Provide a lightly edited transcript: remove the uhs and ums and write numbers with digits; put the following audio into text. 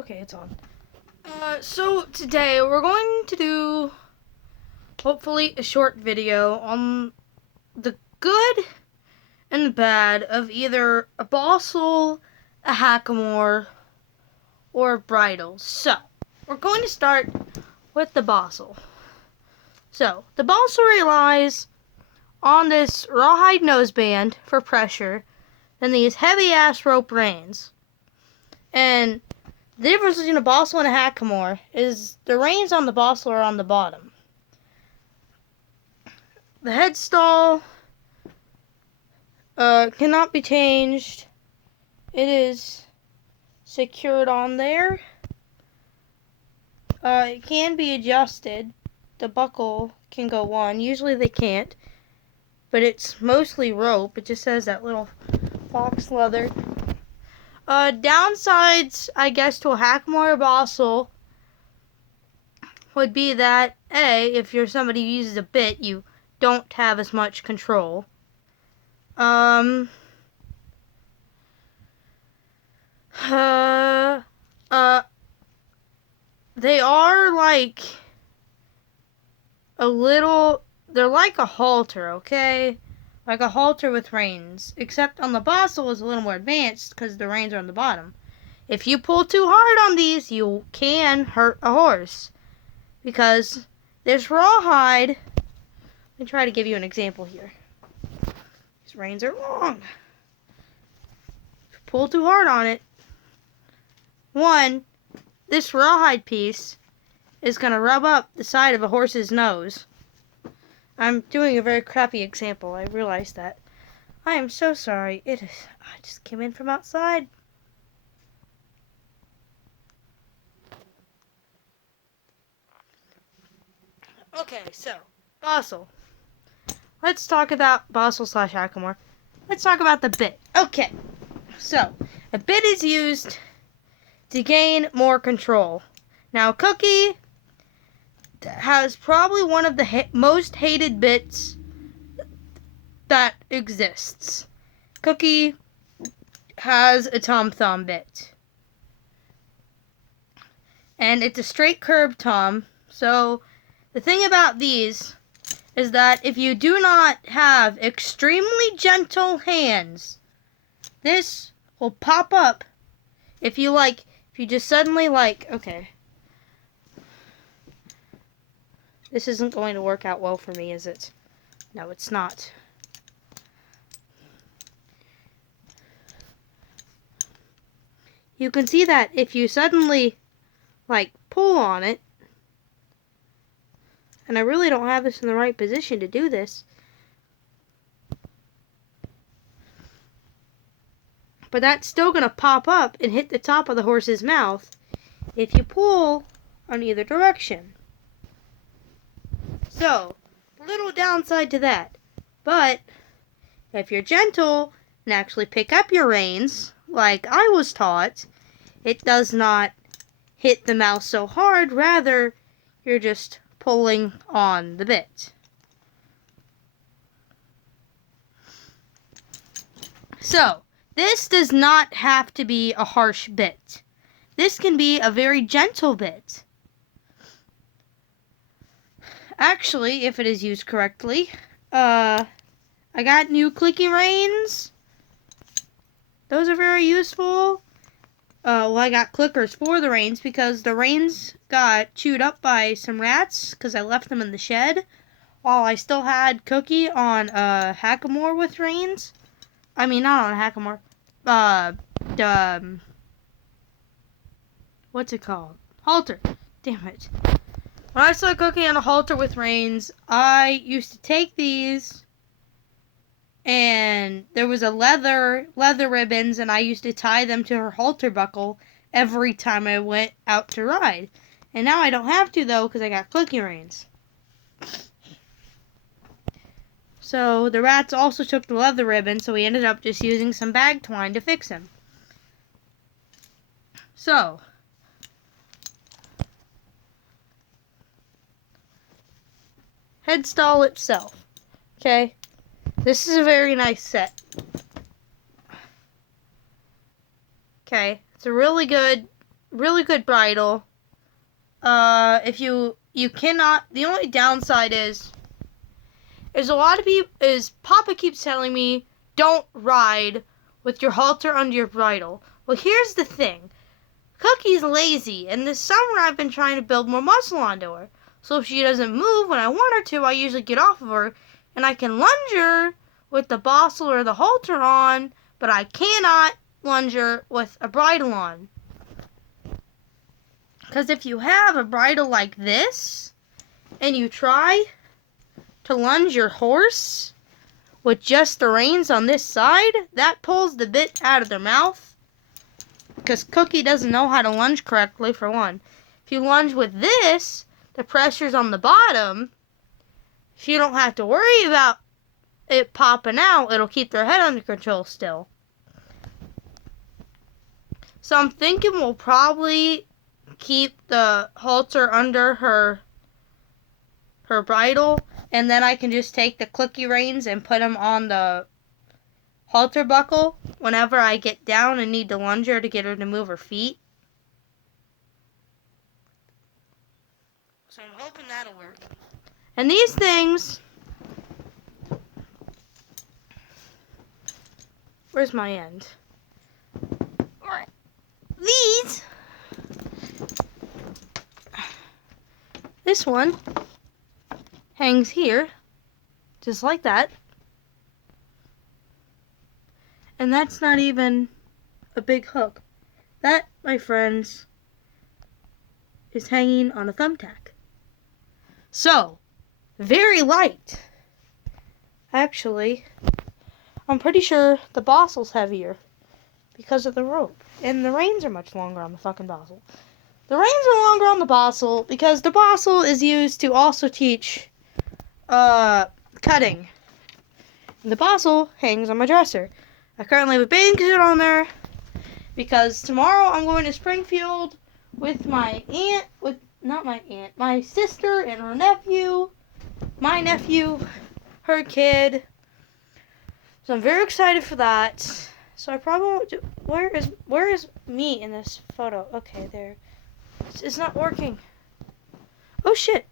Okay, it's on. So today we're going to do, hopefully, a short video on the good and the bad of either a Bosal, a Hackamore, or a Bridle. So, we're going to start with the Bosal. So, the Bosal relies on this rawhide noseband for pressure, and these heavy-ass rope reins. And the difference between a Bosal and a Hackamore is the reins on the Bosal are on the bottom. The headstall cannot be changed. It is secured on there. It can be adjusted. The buckle can go on. Usually they can't, but it's mostly rope. It just has that little fox leather. Downsides, I guess, to a Hackamore or Bosal would be that, A, if you're somebody who uses a bit, you don't have as much control. They are like they're like a halter, okay? Like a halter with reins, except on the Bosal is a little more advanced because the reins are on the bottom. If you pull too hard on these, you can hurt a horse because this rawhide. Let me try to give you an example here. These reins are long. If you pull too hard on it, one, this rawhide piece is going to rub up the side of a horse's nose. I'm doing a very crappy example. I realize that. I am so sorry. I just came in from outside. Okay, so, Bosal. Let's talk about Bosal / Hackamore. Let's talk about the bit. Okay, so, a bit is used to gain more control. Now, Cookie has probably one of the most hated bits that exists. Cookie has a Tom Thumb bit. And it's a straight curb Tom. So, the thing about these is that if you do not have extremely gentle hands, this will pop up if you just suddenly okay. This isn't going to work out well for me, is it? No, it's not. You can see that if you suddenly, pull on it, and I really don't have this in the right position to do this, but that's still going to pop up and hit the top of the horse's mouth if you pull on either direction. So, little downside to that. But, if you're gentle and actually pick up your reins, like I was taught, it does not hit the mouth so hard. Rather, you're just pulling on the bit. So, this does not have to be a harsh bit. This can be a very gentle bit. Actually, if it is used correctly, I got new clicky reins. Those are very useful. I got clickers for the reins because the reins got chewed up by some rats because I left them in the shed while I still had Cookie on Hackamore with reins. I mean, not on Hackamore. What's it called? Halter. Damn it. When I saw Cookie on a halter with reins, I used to take these, and there was a leather ribbons, and I used to tie them to her halter buckle every time I went out to ride. And now I don't have to, though, because I got clicky reins. So the rats also took the leather ribbon, so we ended up just using some bag twine to fix him. So, headstall itself. Okay, this is a very nice set. Okay, it's a really good really good bridle. If you cannot, the only downside is a lot of people, Papa keeps telling me, don't ride with your halter under your bridle. Well, here's the thing. Cookie's lazy, and this summer I've been trying to build more muscle onto her. So if she doesn't move when I want her to, I usually get off of her, and I can lunge her with the Bosal or the halter on, but I cannot lunge her with a bridle on. Because if you have a bridle like this, and you try to lunge your horse with just the reins on this side, that pulls the bit out of their mouth. Because Cookie doesn't know how to lunge correctly, for one. If you lunge with this, the pressure's on the bottom. So you don't have to worry about it popping out. It'll keep their head under control still. So I'm thinking we'll probably keep the halter under her bridle, and then I can just take the clicky reins and put them on the halter buckle whenever I get down and need to lunge her to get her to move her feet. So I'm hoping that'll work. And these things, where's my end? Alright. This one hangs here, just like that. And that's not even a big hook. That, my friends, is hanging on a thumbtack. So, very light. Actually, I'm pretty sure the Bosal's heavier because of the rope. And the reins are much longer on the fucking Bosal. The reins are longer on the Bosal because the Bosal is used to also teach cutting. And the Bosal hangs on my dresser. I currently have a bathing suit on there because tomorrow I'm going to Springfield with my sister and her nephew, my nephew, her kid. So I'm very excited for that. So I probably won't do, where is me in this photo? Okay, there. It's not working. Oh shit.